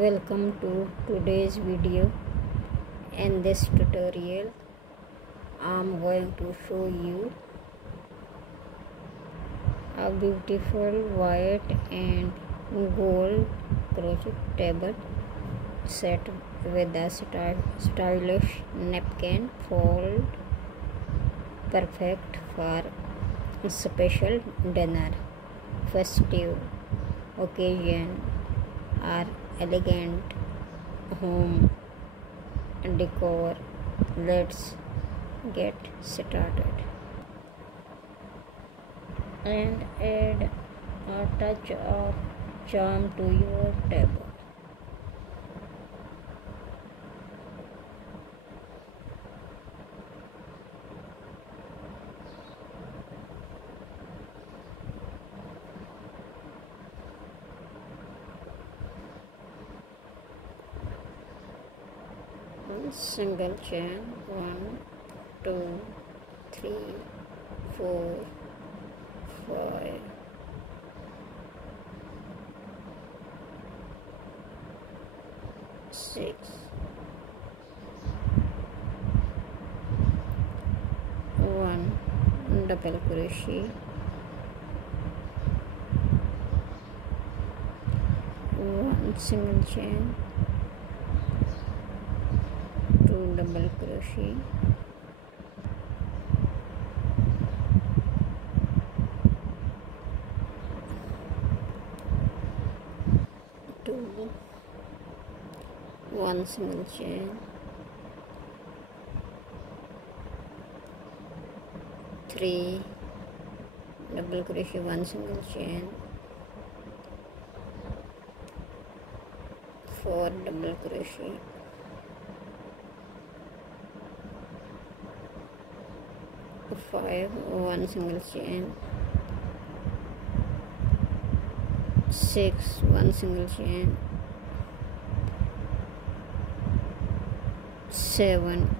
Welcome to today's video. In this tutorial I'm going to show you a beautiful white and gold crochet table set with a stylish napkin fold, perfect for special dinner, festive occasion, or elegant home decor. Let's get started and add a touch of charm to your table. Single chain 1 2 3 4 5 6 1 double crochet, 1 single chain, 2 double crochet, 2 1 single chain, 3 double crochet, 1 single chain, 4 double crochet, 5 1 single chain, 6 1 single chain, 7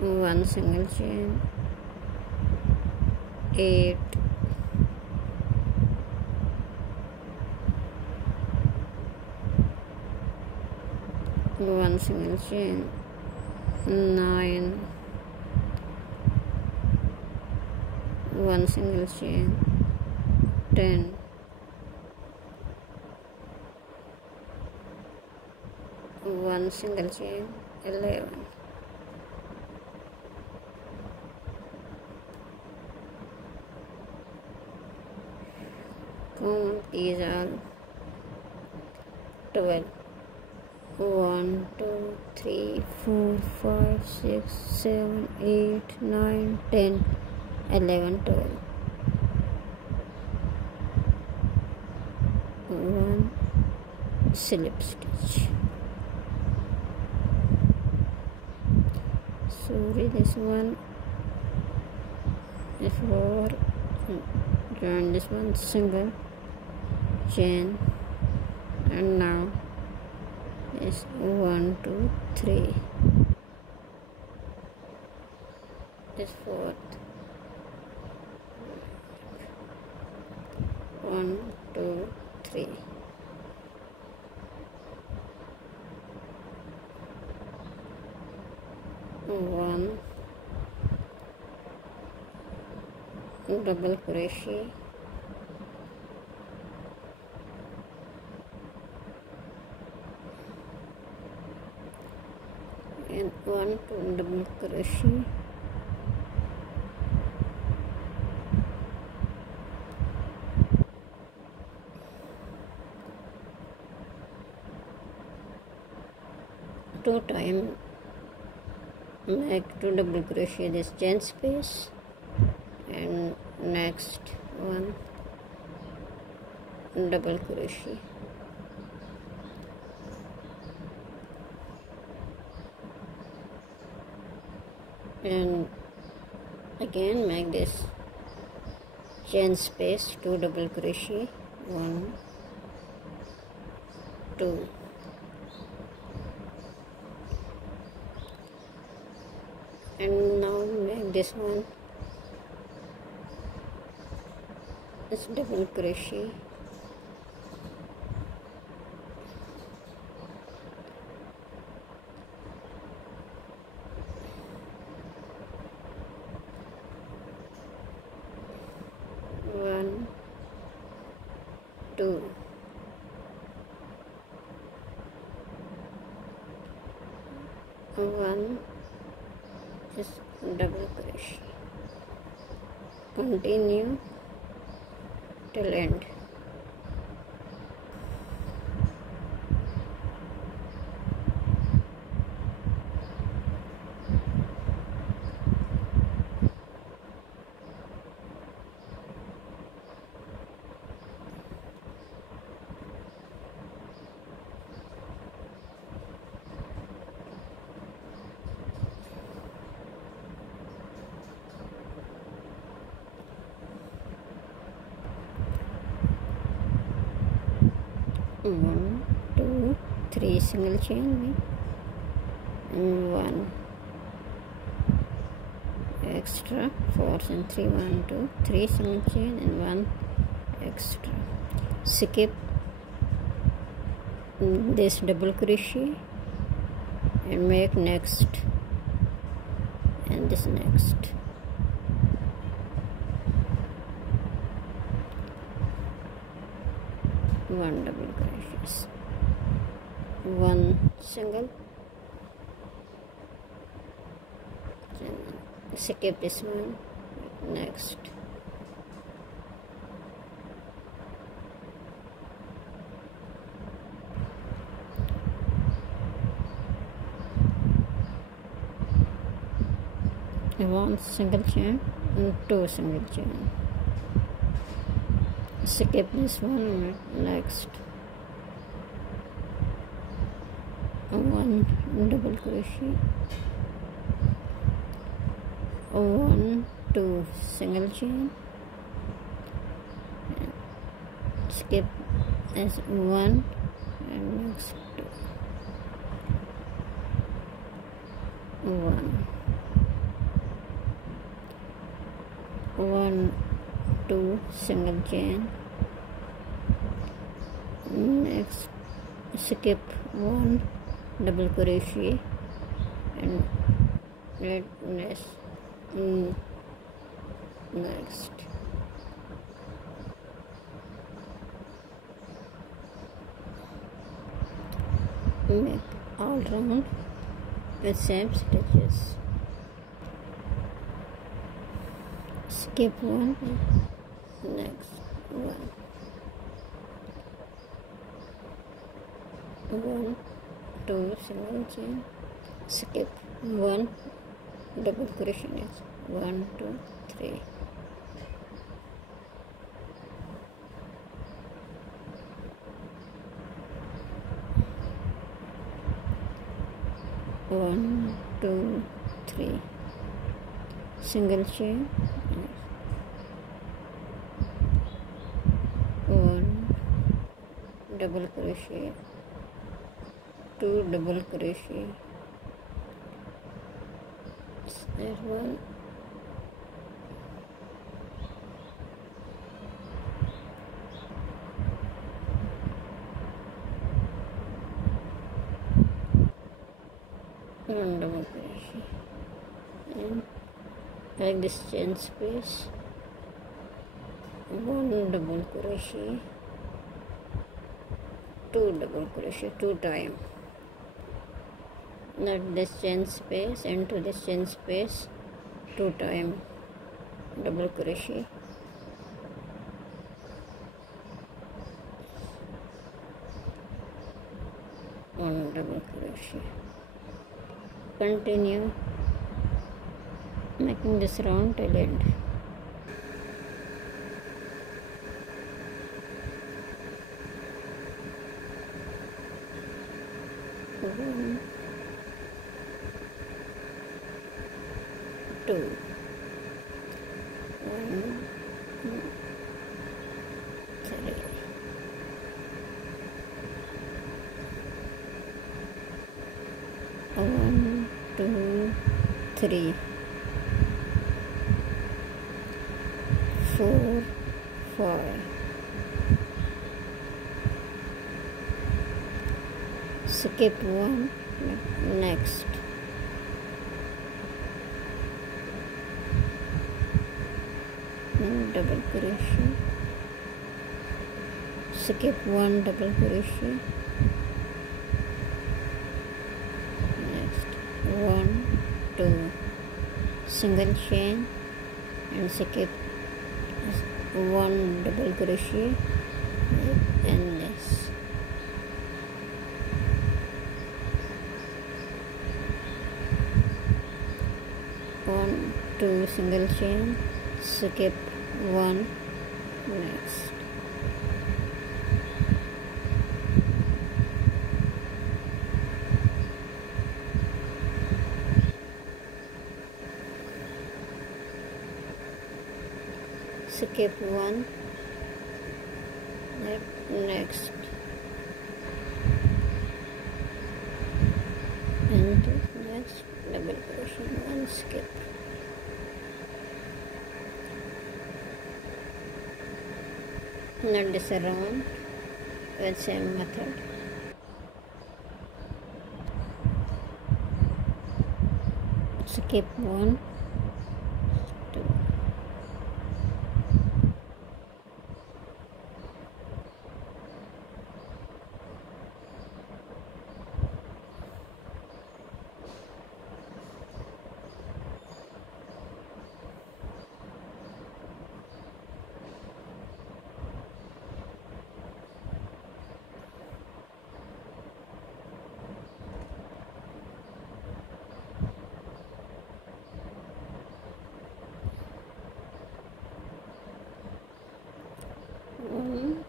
1 single chain, 8 1 single chain, 9 1 single chain, 10 1 single chain, 11 count these all, 12 1 2 3 4 5 6 7 8 9 10 11 12 1 slip stitch. Sorry, this one is for join this one single chain, and now is 1 2 3 this fourth, 1 2 3 1 double crochet, and 1 2 double crochet, 2 times make 2 double crochet this chain space, and next one double crochet, and again make this chain space, 2 double crochet, 1 2 and now make this one is double crochet, one, two, one is double crochet. Continue till end. One, two, three single chain and one extra, 4 and 3, 1, 2, 3 single chain and one extra. Skip this double crochet and make next and this next. One double crochets, one single, skip this one, next, one single chain and two single chain. Skip this one, next, one double crochet, one, two single chain, skip as one and next two, one, two single chain, next skip one double crochet and next, make all round the same stitches. Skip one, next one, two single chain, skip one double crochet, next 1, 2, 3. One, two, three, single chain, one double crochet, two double crochet, there's one, one double crochet, and like this chain space, one double crochet, two double crochet, 2 times. Not this chain space into this chain space, 2 times double crochet, one double crochet. Continue making this round till end. One, two, one, three, one, two, three, 4, 5, skip one, next. Double crochet, skip one double crochet, next 1 2 single chain and skip one double crochet and this. One, two single chain, skip one, next. Skip one, next, and next double crochet one, skip. Knit this around with same method. Skip one, two. One,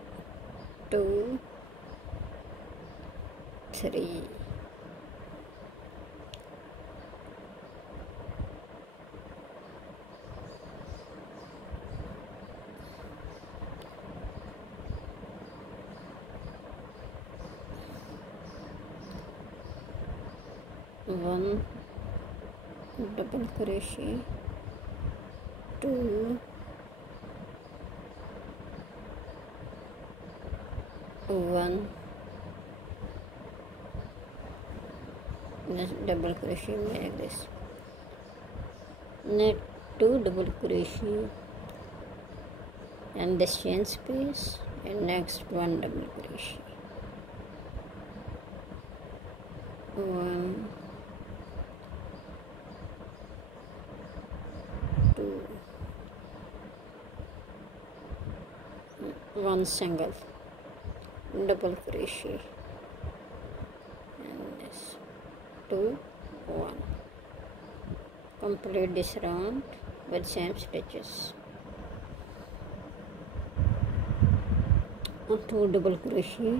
two, three. One double crochet, two, one, just double crochet like this. Knit two double crochet and this chain space, and next one double crochet. One, two, one single double crochet and this 2, 1. Complete this round with same stitches. 2 double crochet,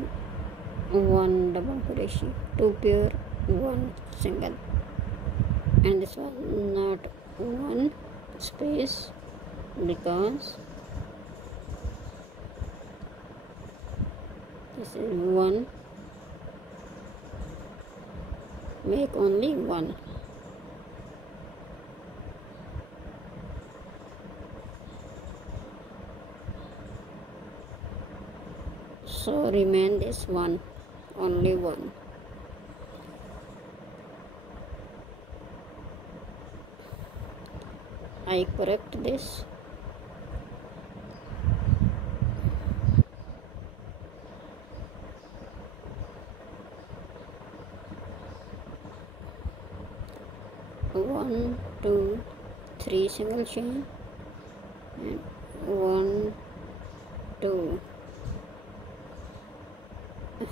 1 double crochet, 2 pair, 1 single, and this was not one space because this is one, make only one. So remain this one, only one. I correct this. One, two, three single chain, and 1, 2.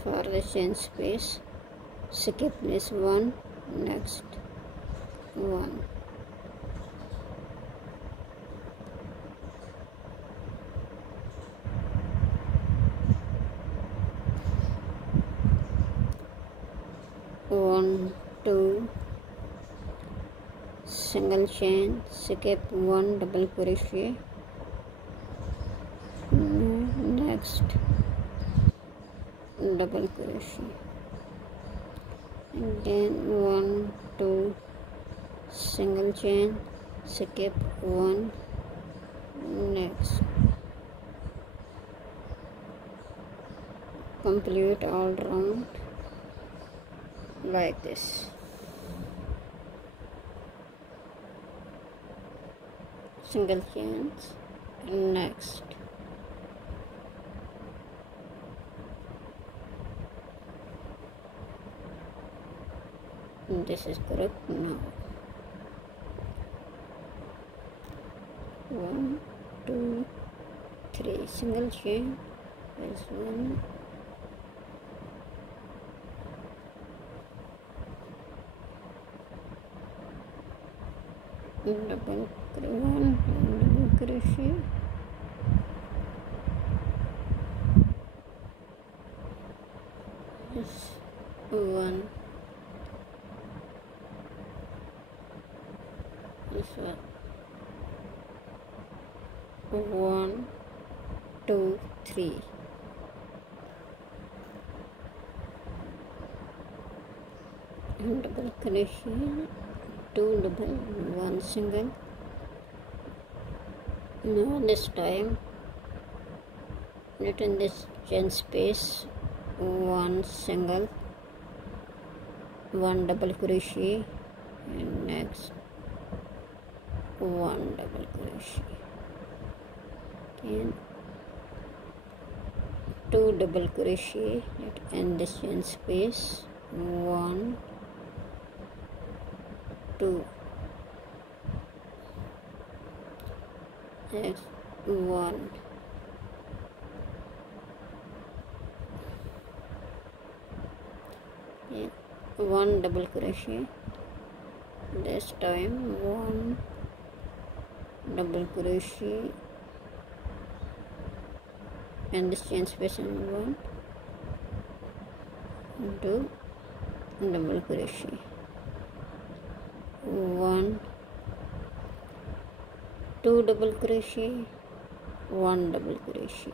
For the chain space, skip this one, next one. One, two, single chain, skip one double crochet, next double crochet, and then 1, 2, single chain, skip one, next. Complete all round like this. Single chains. Next. This is correct now. 1, 2, 3 single chain. There's 1, double crochet, this 1, this one, 1, 2, 3. And double crochet, 2 double, 1 single. Now this time return this chain space, 1 single, 1 double crochet, and next 1 double crochet, and 2 double crochet at end this chain space, 1, 2, next 1, and 1 double crochet, this time 1 double crochet and this chain space, and 1, 2 double crochet, 1, 2 double crochet, 1 double crochet,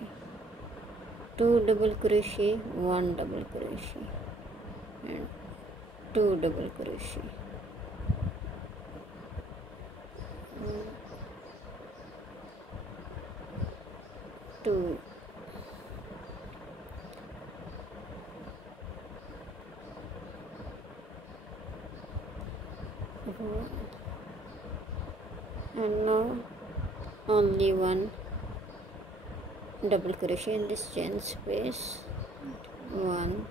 2 double crochet, 1 double crochet, and 2 double crochet, 2, and now only 1 double crochet in this chain space, 1,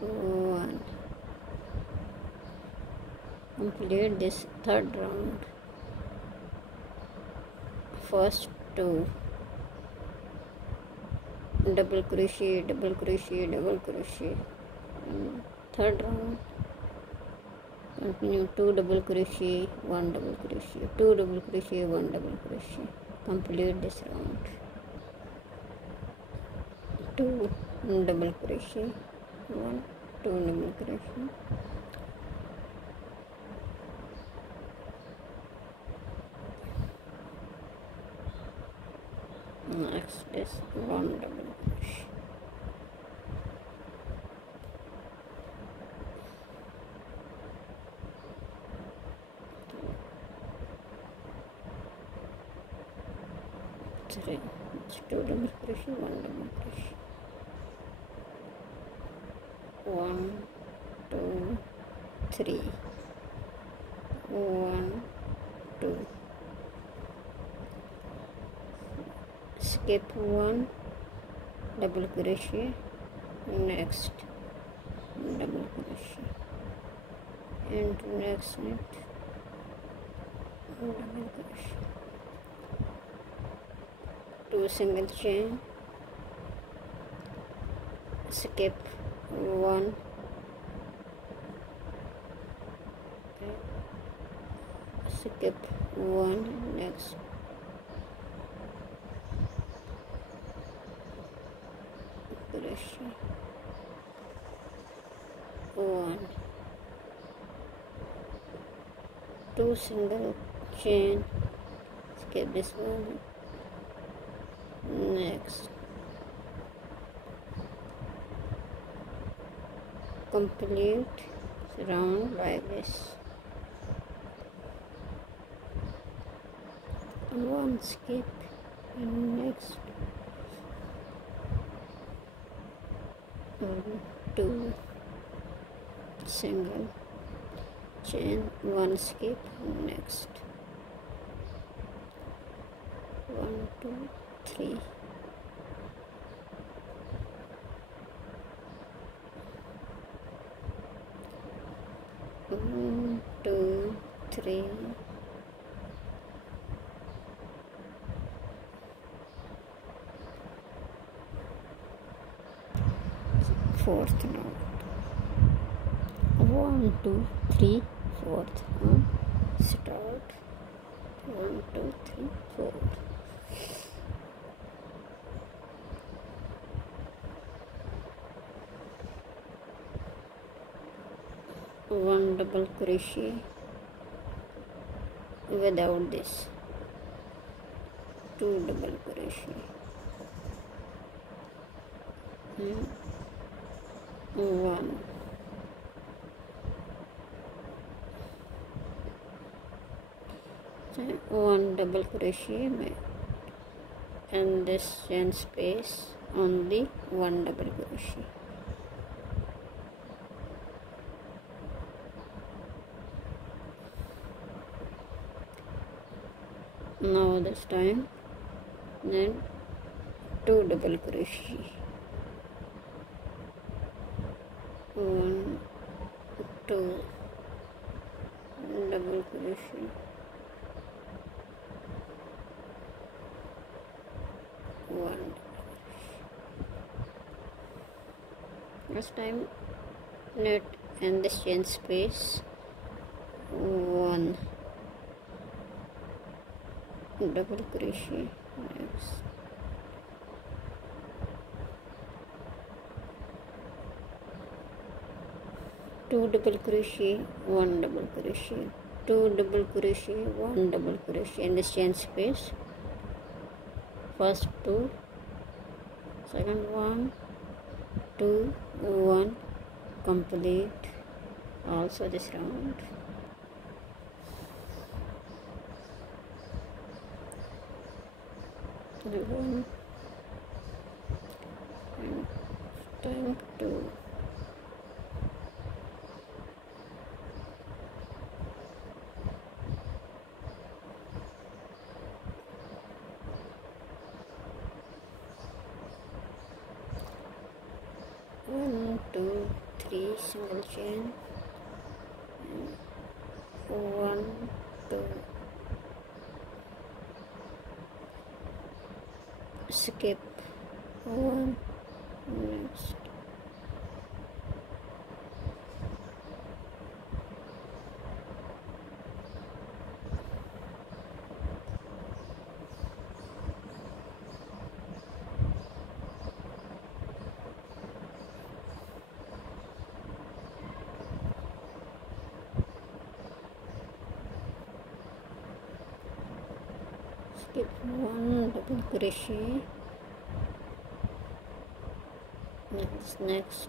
1. Complete this third round. First 2 double crochet, double crochet, double crochet. Third round continue 2 double crochet, 1 double crochet, 2 double crochet, 1 double crochet. Complete this round. 2 double crochet, 1, 2 double crochet, next is 1 double crochet, 3, it's 2 double crochet, 1 double crochet, 1, 2, 3, 1, 2, skip 1 double crochet, next double crochet, and next knit, double crochet, 2 single chain, skip 1, skip 1, next crochet, 1, 2 single chain, skip this one, next complete round like this, 1 skip, and next 1 2 single chain, 1 skip, next 1 2 3 1 2 3 fourth knot, 1 2 3 fourth knot, start 1 2 3 4 1 double crochet without this, 2 double crochet, 1 1 double crochet and this chain space, only 1 double crochet. Now this time then 2 double crochet, 1 2 double crochet, 1 this time knit and this chain space, 1 double crochet, next 2 double crochet, 1 double crochet, 2 double crochet, 1 double crochet in this chain space, first 2, second 1 2 1, complete also this round. One and time 2. One, two, three single chain, and 1 2 skip 1, next 1 double crochet, next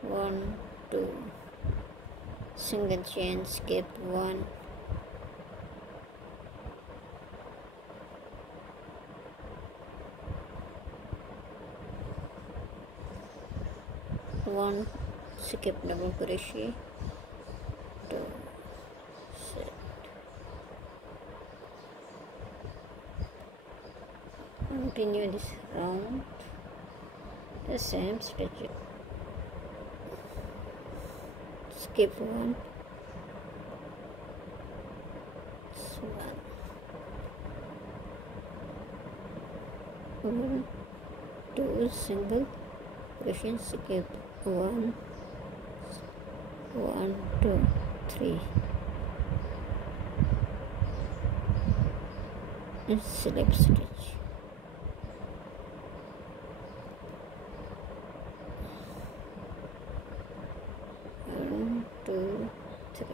1 2 single chain, skip 1, one skip double crochet, 2 set, continue this round the same stitch, skip 1, 1 2 single crochet, skip 1 1 2 3 and slip stitch, 1 2 3